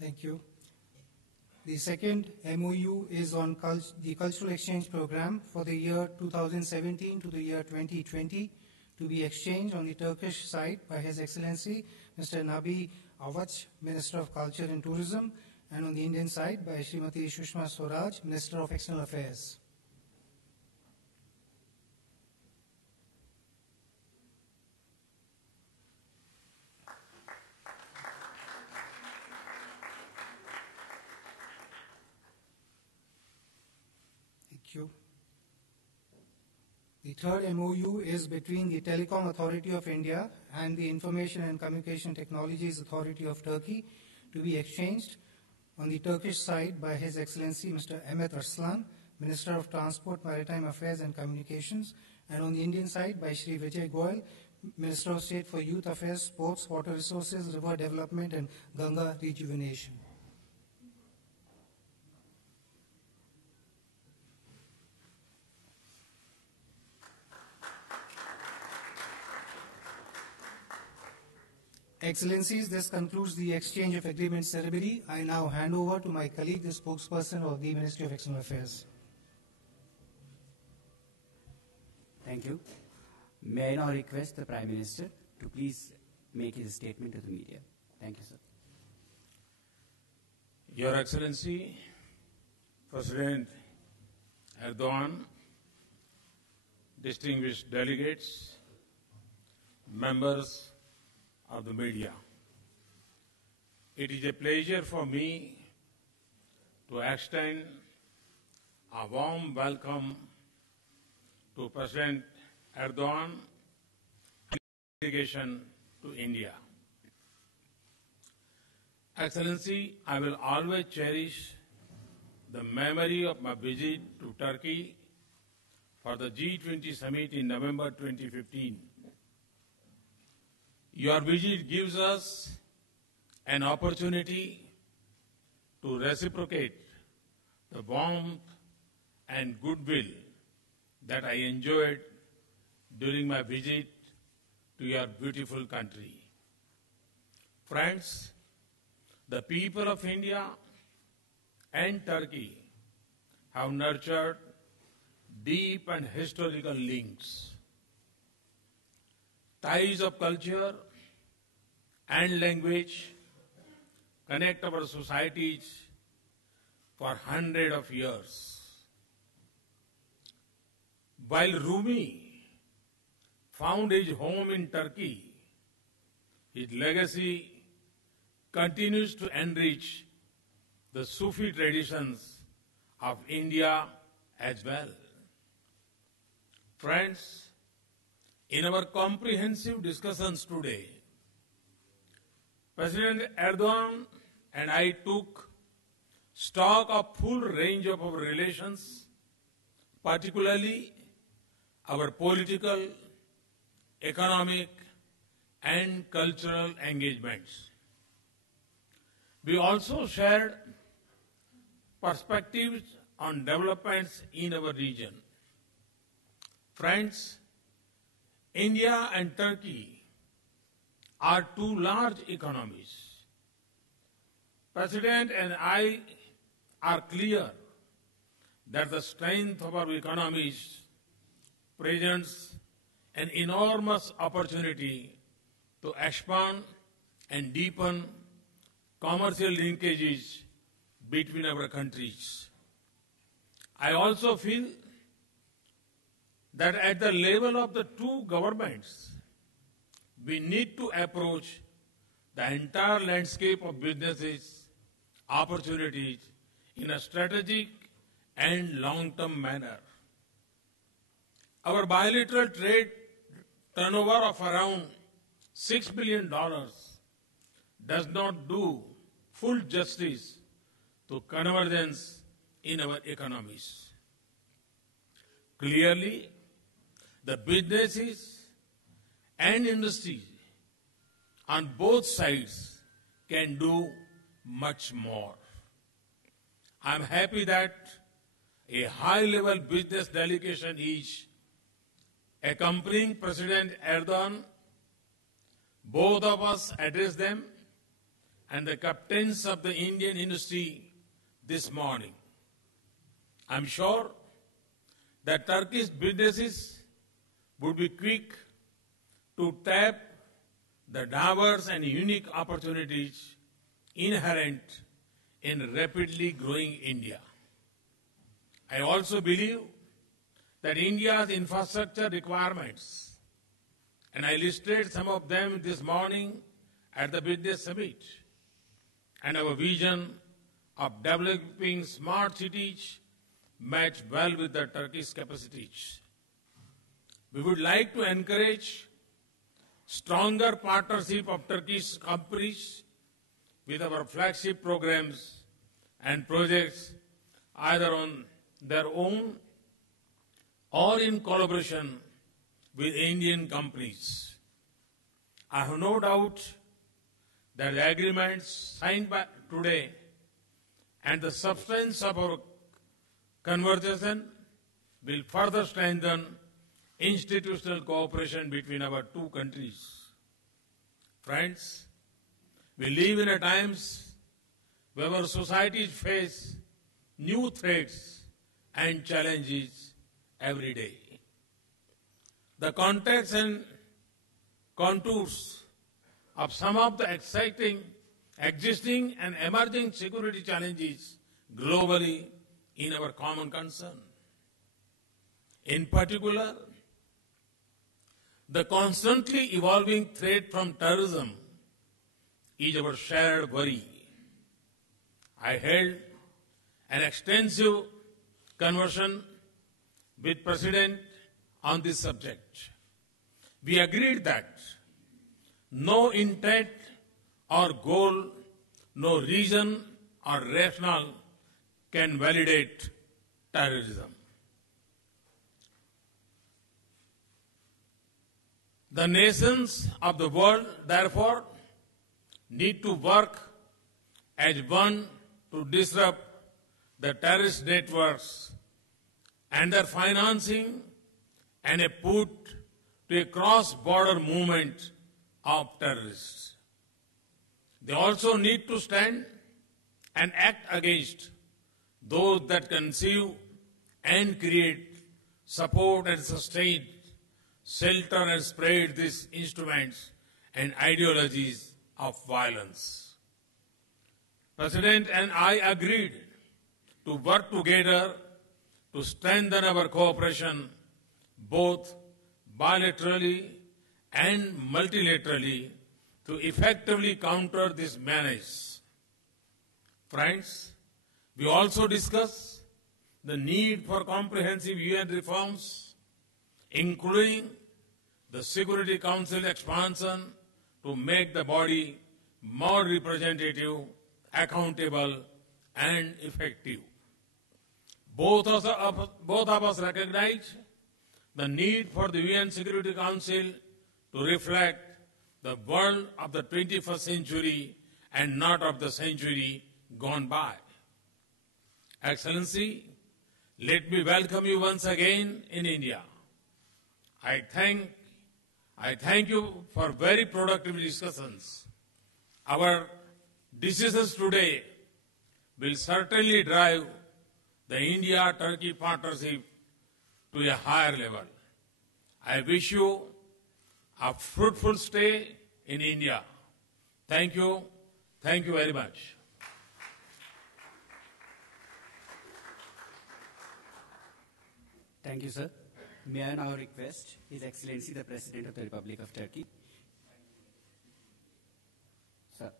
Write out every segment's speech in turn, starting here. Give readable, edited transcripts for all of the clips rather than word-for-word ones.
Thank you. The second MOU is on the Cultural Exchange Program for the year 2017 to the year 2020 to be exchanged on the Turkish side by His Excellency Mr. Nabi Avaç, Minister of Culture and Tourism, and on the Indian side by Srimati Sushma Swaraj, Minister of External Affairs. Thank you. The third MOU is between the Telecom Authority of India and the Information and Communication Technologies Authority of Turkey to be exchanged on the Turkish side by His Excellency Mr. Ahmet Arslan, Minister of Transport, Maritime Affairs and Communications, and on the Indian side by Shri Vijay Goyal, Minister of State for Youth Affairs, Sports, Water Resources, River Development and Ganga Rejuvenation. Excellencies, this concludes the exchange of agreement ceremony. I now hand over to my colleague, the spokesperson of the Ministry of External Affairs. Thank you. May I now request the Prime Minister to please make his statement to the media. Thank you, sir. Your Excellency, President Erdogan, distinguished delegates, members of the media. It is a pleasure for me to extend a warm welcome to President Erdogan and delegation to India. Excellency, I will always cherish the memory of my visit to Turkey for the G20 summit in November 2015. Your visit gives us an opportunity to reciprocate the warmth and goodwill that I enjoyed during my visit to your beautiful country. Friends, the people of India and Turkey have nurtured deep and historical links. Ties of culture and language connect our societies for hundreds of years. While Rumi found his home in Turkey, his legacy continues to enrich the Sufi traditions of India as well. Friends, in our comprehensive discussions today, President Erdogan and I took stock of full range of our relations, particularly our political, economic, and cultural engagements. We also shared perspectives on developments in our region. Friends, India and Turkey are two large economies. President and I are clear that the strength of our economies presents an enormous opportunity to expand and deepen commercial linkages between our countries. I also feel that at the level of the two governments, we need to approach the entire landscape of businesses, opportunities in a strategic and long-term manner. Our bilateral trade turnover of around $6 billion does not do full justice to convergence in our economies. Clearly, the businesses and industries on both sides can do much more. I'm happy that a high-level business delegation is accompanying President Erdogan. Both of us addressed them and the captains of the Indian industry this morning. I'm sure that Turkish businesses would be quick to tap the diverse and unique opportunities inherent in rapidly growing India. I also believe that India's infrastructure requirements, and I listed some of them this morning at the Business Summit, and our vision of developing smart cities match well with the Turkish capacities. We would like to encourage stronger partnership of Turkish companies with our flagship programs and projects either on their own or in collaboration with Indian companies. I have no doubt that the agreements signed by today and the substance of our conversation will further strengthen institutional cooperation between our two countries. Friends, we live in a times where our societies face new threats and challenges every day. The context and contours of some of the exciting, existing and emerging security challenges globally in our common concern. In particular, the constantly evolving threat from terrorism is our shared worry. I held an extensive conversation with President on this subject. We agreed that no intent or goal, no reason or rationale can validate terrorism. The nations of the world, therefore, need to work as one to disrupt the terrorist networks and their financing and a put to a cross-border movement of terrorists. They also need to stand and act against those that conceive and create, support and sustain, shelter and spread these instruments and ideologies of violence. President and I agreed to work together to strengthen our cooperation both bilaterally and multilaterally to effectively counter this menace. Friends, we also discussed the need for comprehensive UN reforms, including the Security Council expansion to make the body more representative, accountable, and effective. Both of us recognize the need for the UN Security Council to reflect the world of the 21st century and not of the century gone by. Excellency, let me welcome you once again in India. I thank you for very productive discussions. Our decisions today will certainly drive the India-Turkey partnership to a higher level. I wish you a fruitful stay in India. Thank you. Thank you very much. Thank you, sir. May I now request His Excellency the President of the Republic of Turkey. Sir.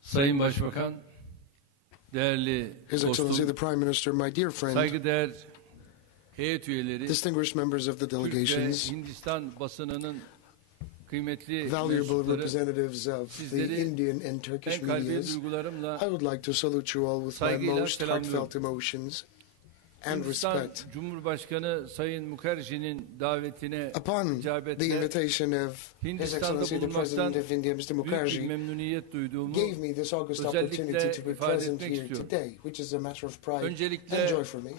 Sayın Başbakan, değerli His Excellency the dostum, Prime Minister, my dear friend, saygıdeğer heyet üyeleri, distinguished members of the Türk ve delegations, Hindistan basınının kıymetli valuable mensupları, representatives of the sizleri Indian and Turkish en kalbi medias, duygularımla I would like to salute you all with my saygıyla most heartfelt selamlıyorum. emotions and Hindistan respect. Cumhurbaşkanı Sayın Mukherjee'nin davetine Upon the icabetle invitation of His Hindistan'da Excellency the President bulunmaktan of India, Mr. büyük bir Mukherjee, memnuniyet duyduğumu gave me this august opportunity özellikle to be ifade present etmek here istiyorum. today, which is a matter of pride Öncelikle and joy for me.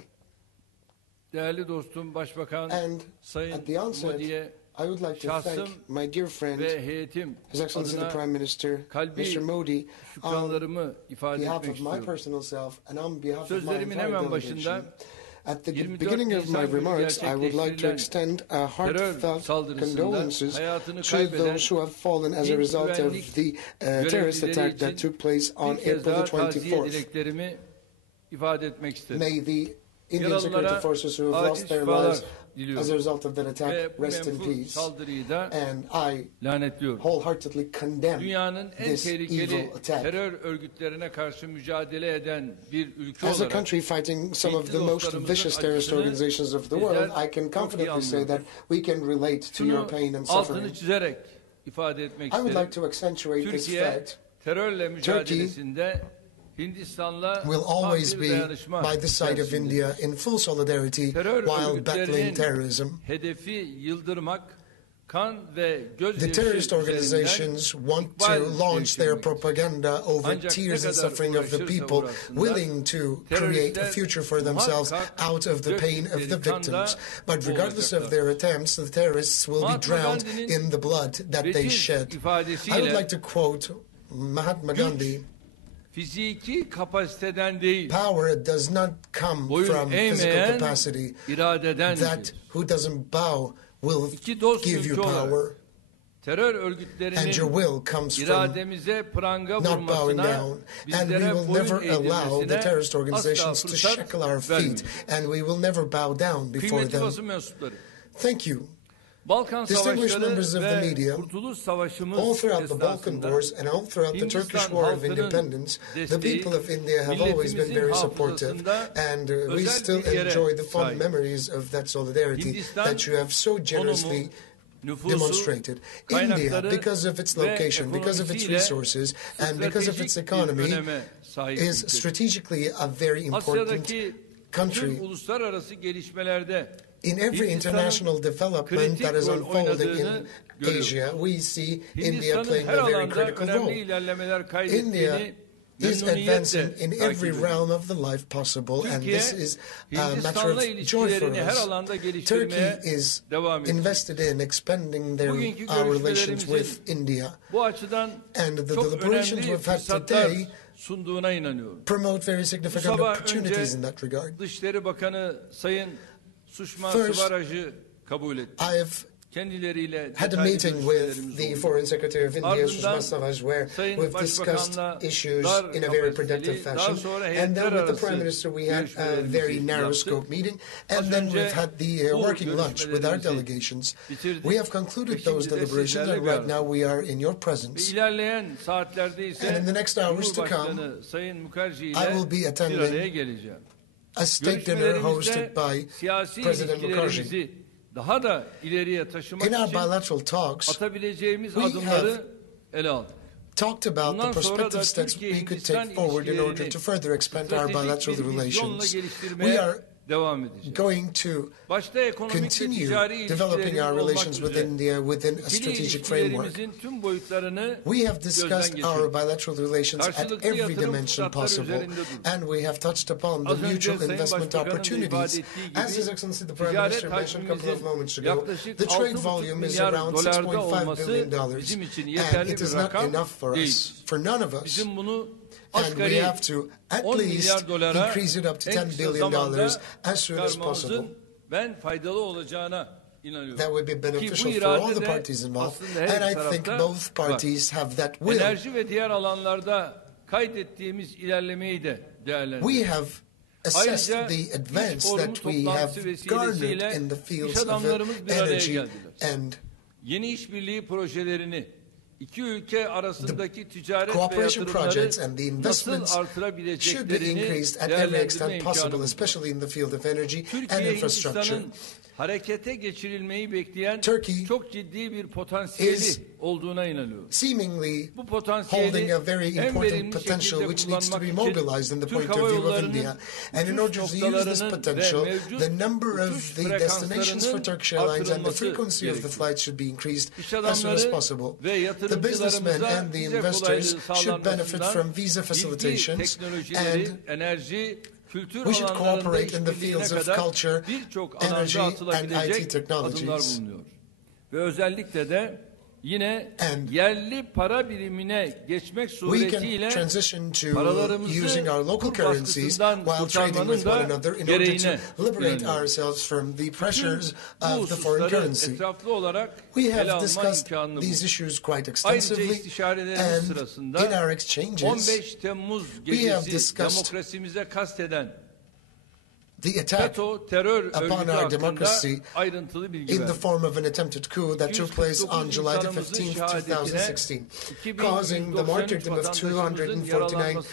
değerli dostum Başbakan And Sayın at the onset, Modi'ye I would like to şahsım thank my dear friend, ve heyetim His Excellency the adına Prime Minister, kalbi Mr. Modi, on şükranlarımı ifade behalf etmek of my istiyorum. personal self and on behalf of my Sözlerimin entire hemen delegation. başında At the 24 beginning of my Nisan günü remarks, I would like to gerçekleştirilen extend terör heartfelt saldırısında condolences hayatını to kaybeden those who have fallen as a Hint result of güvenlik the terrorist görevlileri attack that için took place on bir kez April daha the taziye 24th. dileklerimi ifade etmek isterim. May the Indian security Yaralılara forces who have lost acil their şifalar lives as a result of that ve attack bu rest in menfur peace. saldırıyı da And I lanetliyorum. wholeheartedly condemn Dünyanın en this tehlikeli evil attack. terör örgütlerine karşı mücadele eden bir ülke As a olarak country fighting some of the Hintli most dostlarımızın vicious terrorist acısını organizations of the bizler world, I can çok iyi confidently say that anlıyoruz. we can relate to your Şunu pain and altını suffering. çizerek ifade etmek I would like isterim. to accentuate this Türkiye fact. terörle mücadelesinde Hindistan'la Will tam always bir be dayanışma by the side of içerisindedir. India in full solidarity Terör while battling örgütlerinin terrorism. hedefi yıldırmak, kan ve The gözyaşı terrorist organizations üzerinden want to ikbal launch their devşirmek. propaganda over Ancak ne tears and kadar suffering of the uğraşırsa people, uğraşsınlar, willing to create a teröristler future for themselves muhakkak out of the pain of the döktükleri victims. kanda But regardless of their attempts, the terrorists will be Mahatma drowned Gandhi'nin in the blood that they veciz shed. I ifadesiyle would like to quote Mahatma Gandhi. fiziki kapasiteden değil, Power does not come boyun from physical eğmeyen capacity. iradedendir. That who doesn't bow will İki dost give you ülke olarak power, terör and örgütlerinin your will comes from irademize pranga not bowing vurmasına, down. And we bizlere will boyun never allow the eğdirmesine terrorist asla organizations to fırsat shackle our feet, vermeyiz. and we will never bow down before Kıymetli them. basın mensupları, Thank you. Balkan Distinguished members Savaşları of the ve media, Kurtuluş Savaşımız all throughout the Balkan esnasında Wars and all throughout the Turkish Hindistan War of halkının Independence, the desteği, people of India have always been milletimizin very supportive, hafızasında and we özel still bir yere enjoy the fond sahip. memories of that solidarity Hindistan that you have so generously konumu, nüfusu, demonstrated. India, kaynakları because of its ve location, because of its ekonomisiyle resources, and because of its stratejik bir economy, öneme sahip is ülkedir. strategically a very important Asya'daki country. tüm uluslararası gelişmelerde In every Hindistan'ın international development kritik that is rol unfolding oynadığını in görüyoruz. Asia, we see India Hindistan'ın playing her a very alanda critical önemli role. ilerlemeler India kaydettiğini is advancing memnuniyetle in takip every ediyoruz. realm of the life possible, and Türkiye, this is a matter Hindistan'la of joy for ilişkilerini her us. alanda geliştirmeye Turkey is devam ediyor. invested in expanding Bugünkü our relations görüşmelerimizin with India, Bu açıdan and the çok deliberations önemli we've had fırsatlar today sunduğuna inanıyorum. promote very Bu significant sabah opportunities önce in that regard. Dışişleri Bakanı Sayın Sushma First, Swaraj'ı kabul etti. I have Kendileriyle had a detaylı meeting görüşmelerimiz with the oldu. Foreign Secretary of India, Sushma Ardından Swaraj, where Sayın we've discussed Başbakan'la issues dar in a very productive kapasiteli, daha fashion. sonra And heyetler then with the arası Prime Minister, we had a görüşmelerimizi very narrow yaptık. scope meeting. Az And then önce we've had the bu working lunch with our görüşmelerimizi delegations. bitirdik. We have concluded Ve those şimdi de deliberations, sizlerle and bir right now we are in your Ve presence. ilerleyen saatlerde ise And in the next hours to Cumhurbaşkanı Sayın Mukherjee I ile will be bir attending araya geleceğim. A state dinner hosted Görüşmelerimizde by siyasi President Mukherjee. ilişkilerimizi daha da ileriye taşımak In our için bilateral talks, atabileceğimiz we adımları ele aldık. talked about the Bundan sonra da prospective steps we could Türkiye-Hindistan take forward in order ilişkilerini to further expand our bilateral stratejik bir vizyonla relations. geliştirmeye We are devam edeceğiz. going to Başta ekonomik ve continue ticari developing ilişkilerimiz our olmak relations with üzere India within a ikili strategic framework. ilişkilerimizin tüm boyutlarını We have discussed gözden our geçirdik. bilateral relations at Karşılıklı every yatırım dimension fırsatları possible, üzerinde durduk. and we have touched upon the Az önce mutual Sayın investment Başbakan'ın da opportunities. ifade ettiği As His gibi Excellency the Prime ticaret Minister mentioned a couple of hacmimizin moments ago, yaklaşık the trade 6,5 volume is milyar around dolarda $6.5 olması billion, bizim için and yeterli it bir is not rakam enough for değil. us, for none of us. Bizim bunu And we asgari have to at 10 least milyar dolara increase it up to en $10 kısa billion zamanda as soon as possible. çıkarmamızın ben faydalı olacağına inanıyorum. That would be Ki bu beneficial for all irade the de parties involved. aslında her And I iki think tarafta both parties have that will. Enerji ve diğer alanlarda kaydettiğimiz ilerlemeyi de değerlendiriyoruz. We have assessed Ayrıca the iş advance forumu that we toplantısı have garnered vesilesiyle in the iş fields of adamlarımız bir araya energy geldiler. and Yeni işbirliği projelerini iki ülke arasındaki ticaret ve cooperation projects yatırımları and the nasıl investments should be artırabileceklerini increased at every değerlendirme extent imkanı possible, bulduk. especially in the field of energy and Türkiye, infrastructure. Hindistan'ın harekete geçirilmeyi bekleyen Turkey çok ciddi bir potansiyeli is olduğuna inanıyorum. Seemingly Bu potansiyeli holding a very en important verimli potential şekilde which needs to be kullanmak için mobilized in the Türk point of Hava view of Yolları'nın India. And in uçuş order to use this noktalarının potential, ve mevcut the number uçuş of the destinations for frekanslarının Turkish Airlines and the artırılması frequency of the gerekiyor. flights should be increased İş as soon as adamları possible. ve The businessmen yatırımcılarımıza and the vize investors kolaylığı should benefit sağlanmasından from visa bilgi facilitations teknolojileri, and enerji, kültür we should alanlarında cooperate in the işbirliğine fields of kadar culture, birçok energy alanda and atılabilecek IT technologies. adımlar bulunuyor. ve özellikle de yine And yerli para birimine geçmek we can suretiyle transition to paralarımızı using our local kur currencies baskısından while trading with kurtarmanın one da another in order gereğine to liberate inanıyorum. ourselves from the Bütün pressures bu of the foreign hususları currency. etraflı olarak We ele have alma discussed imkanını these bulduk. issues quite Ayrıca extensively, istişarelerimiz and sırasında in our exchanges, 15 Temmuz we have gecesi discussed demokrasimize kasteden the attack FETÖ terör upon örgütü our hakkında democracy ayrıntılı bilgi in the verdik. form of an attempted coup that took place on 249 July the insanımızın 15th, şehadetine, 2016, causing the martyrdom of 249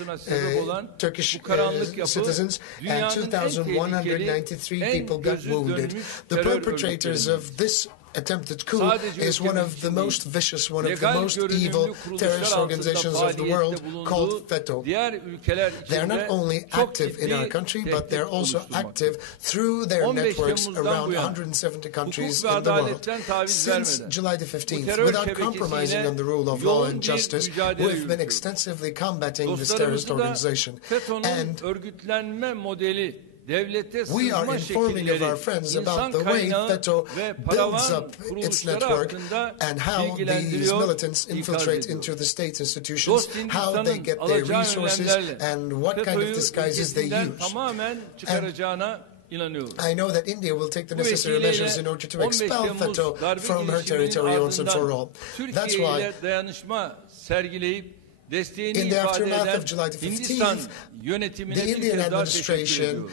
Turkish bu karanlık yapı, citizens and dünyanın en tehlikeli, 2,193 en people got gözü wounded. dönmüş The terör perpetrators örgütlerinden. of this attempted coup Sadece is one ülkemiz of the için most değil, vicious, one of the legal most görünümlü evil kuruluşlar terrorist altında organizations of the world faaliyette bulunduğu called FETÖ. diğer ülkeler They are not içinde only çok active in our ciddi country, but tehdit they're also oluşturmaktadır. active through their 15 networks Temmuz'dan around bu yana 170 countries hukuk ve in the world. adaletten taviz Since vermeden July the bu 15th, terör without compromising şebekesiyle on the rule of law yoğun and bir justice, mücadele we've been yürütüyoruz. extensively combating this terrorist Dostlarımızı da organization. FETÖ'nün And örgütlenme modeli, devlete we are sızma informing of our şekilleri, friends insan about the way kaynağı FETÖ ve builds paravan up its kuruluşları network hakkında and how these bilgilendiriyor, militants ikaz infiltrate ediyor. into the state institutions, Dost how they Hindistan'ın get their alacağı resources, önlemlerle and what kind of FETÖ'yü disguises they ülkesinden use. tamamen çıkaracağına inanıyoruz. I know that India will take the Bu necessary vesileyle measures in order to 15 expel Temmuz FETÖ darbe from her girişiminin territory once and for all. ardından That's Türkiye why ile dayanışma sergileyip desteğini in the ifade aftermath eden of July the Hindistan 15th, yönetimine the bir Indian kez daha teşekkür administration ediyoruz.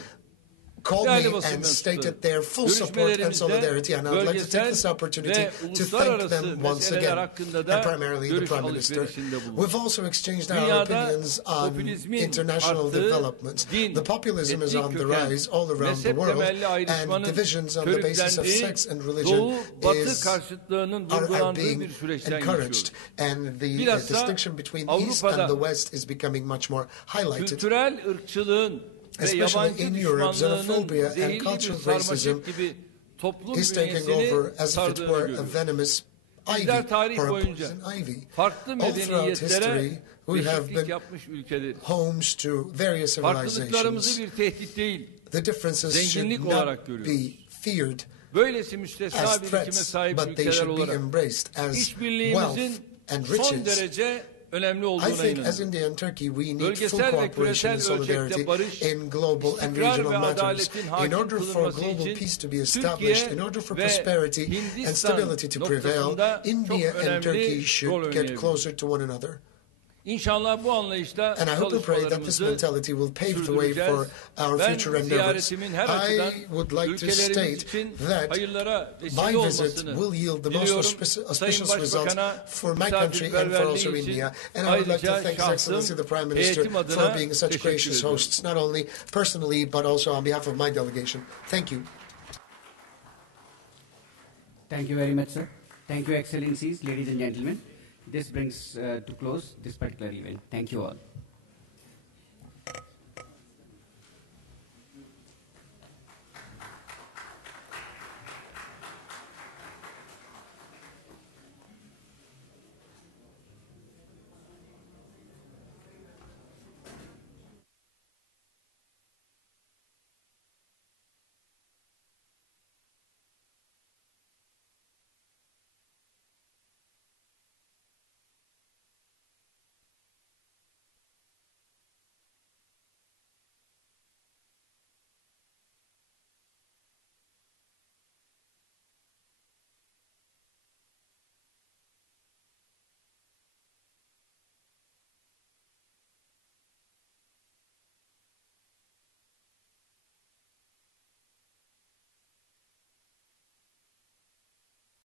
called Değerli me basın and mensupları, stated their full support and görüşmelerimizde solidarity, and I would like to take this bölgesel opportunity ve to thank uluslararası them once meseleler again, hakkında da and primarily the görüş Prime Minister. alışverişinde bulunduk. We've also exchanged our Dünyada opinions on popülizmin international arttığı, developments. din, The populism is etnik on the köken, rise all around the mezhep world, temelli and ayrışmanın divisions on the basis of körüklendiği, sex and religion Doğu-Batı karşıtlığının are vurgulandığı being bir süreçten encouraged, geçiyoruz. and the Bilhassa distinction between the East and Avrupa'da the West is becoming much more highlighted. Kültürel ırkçılığın ve Especially yabancı in Europe, düşmanlığının xenophobia and zehirli bir cultural racism sarmaşık gibi toplum is taking bünyesini over as if it sardığını were a görüyoruz. venomous ivy Bizler tarih or a boyunca poison ivy. farklı All throughout medeniyetlere history, we have beşiklik been yapmış ülkeleriz. homes to various Farklılıklarımızı civilizations. bir tehdit değil, The differences should zenginlik not olarak görüyoruz. be feared böylesi müstesna as birikime threats, sahip but they ülkeler should be olarak embraced as wealth işbirliğimizin and son riches. derece önemli I olduğuna think as inanıyorum. India and Turkey, we need full Bölgesel ve cooperation and küresel solidarity ölçekte barış, in global and istikrar regional ve matters adaletin in hakim order for kılınması global için peace to be established, in Türkiye order for ve prosperity and Hindistan stability to prevail. noktasında India çok and Turkey önemli rol should get oynayabilir. closer to one another. İnşallah bu anlayışla And I hope and pray that this çalışmalarımızı mentality will pave the way for our Ben future endeavors. ziyaretimin her açıdan I would like to ülkelerimiz state için that hayırlara vesile my visit olmasını will yield the most diliyorum. auspicious Sayın results Başbakan'a for my country and for also misafirperverliği için India. And I would like to ayrıca thank His Excellency the Prime Minister heyetim adına for being such teşekkür gracious ediyorum. hosts, not only personally but also on behalf of my delegation. Thank you. Thank you very much, sir. Thank you, Excellencies, ladies and gentlemen. This brings to close this particular event. Thank you all.